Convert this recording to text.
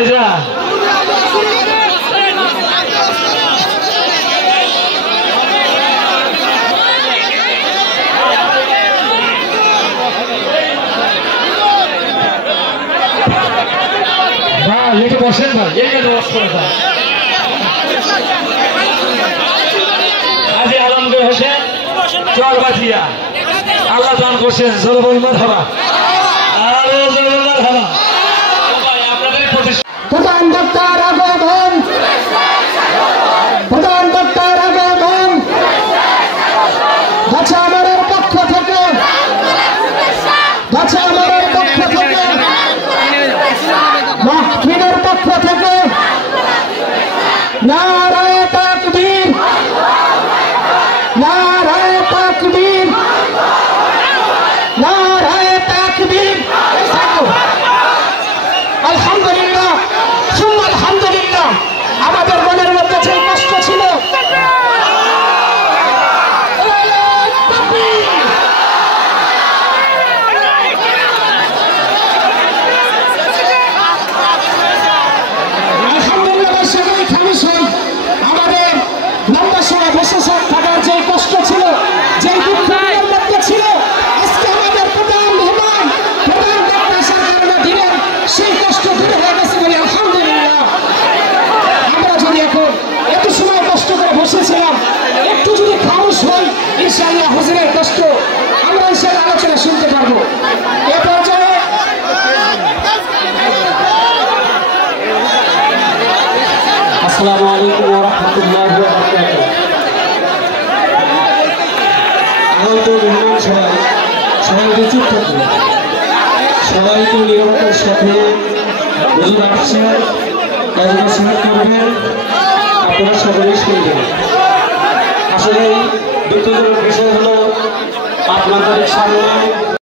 আইজা একটু বসেন ভাই এইখানে বস করে ভাই আজি আলমগীর হোসেন চরবাথিয়া আল্লাহ দান করছেন জলবইমার হবা আরে জলবইমার হবা ভাই আপনাদের প্রধান ডাক্তার আগমন প্রধান ডাক্তার আগমন গাছা আমাদের পক্ষ থেকে গাছা আমাদের পক্ষ থেকে মাহফিলের পক্ষ থেকে নারায়ে তাকবীর নারায়ে তাকবীর নারায়ে তাকবীর আলহামদুলিল্লাহ সুম্মা আলহামদুলিল্লাহ আমাদের মনের মধ্যে যে কষ্ট ছিল আমাদের লম্বা সময় বসে থাকার যে কষ্ট ছিল যে দুঃখ মধ্যে ছিল আজকে আমাদের প্রধান মেহমান প্রধান ডাক্তার সাহেব দিলেন সেই কষ্ট দূর হয়ে গেছে বলে আলহামদুলিল্লাহ। আমরা যদি এখন এত সময় কষ্ট করে বসেছিলাম একটু যদি খামোশ হই ইনশাআল্লাহ হুজুরের কষ্ট আমরা ইনশাআল্লাহ আলোচনা শুনতে পারবো। এ পর্যায়ে আসসালামু আলাইকুম ওয়া রাহমাতুল্লাহি ওয়া বারাকাতুহু। আগত মেহমান সবাই চুপ থাকুন, সবাই তো নিরবতার সাথে হুজুর আসছেন তাই নসিহত করবেন, আপনারা সকলেই শুনবেন। আসলে দুঃখজনক বিষয় হলো 5 তারিখ সামনে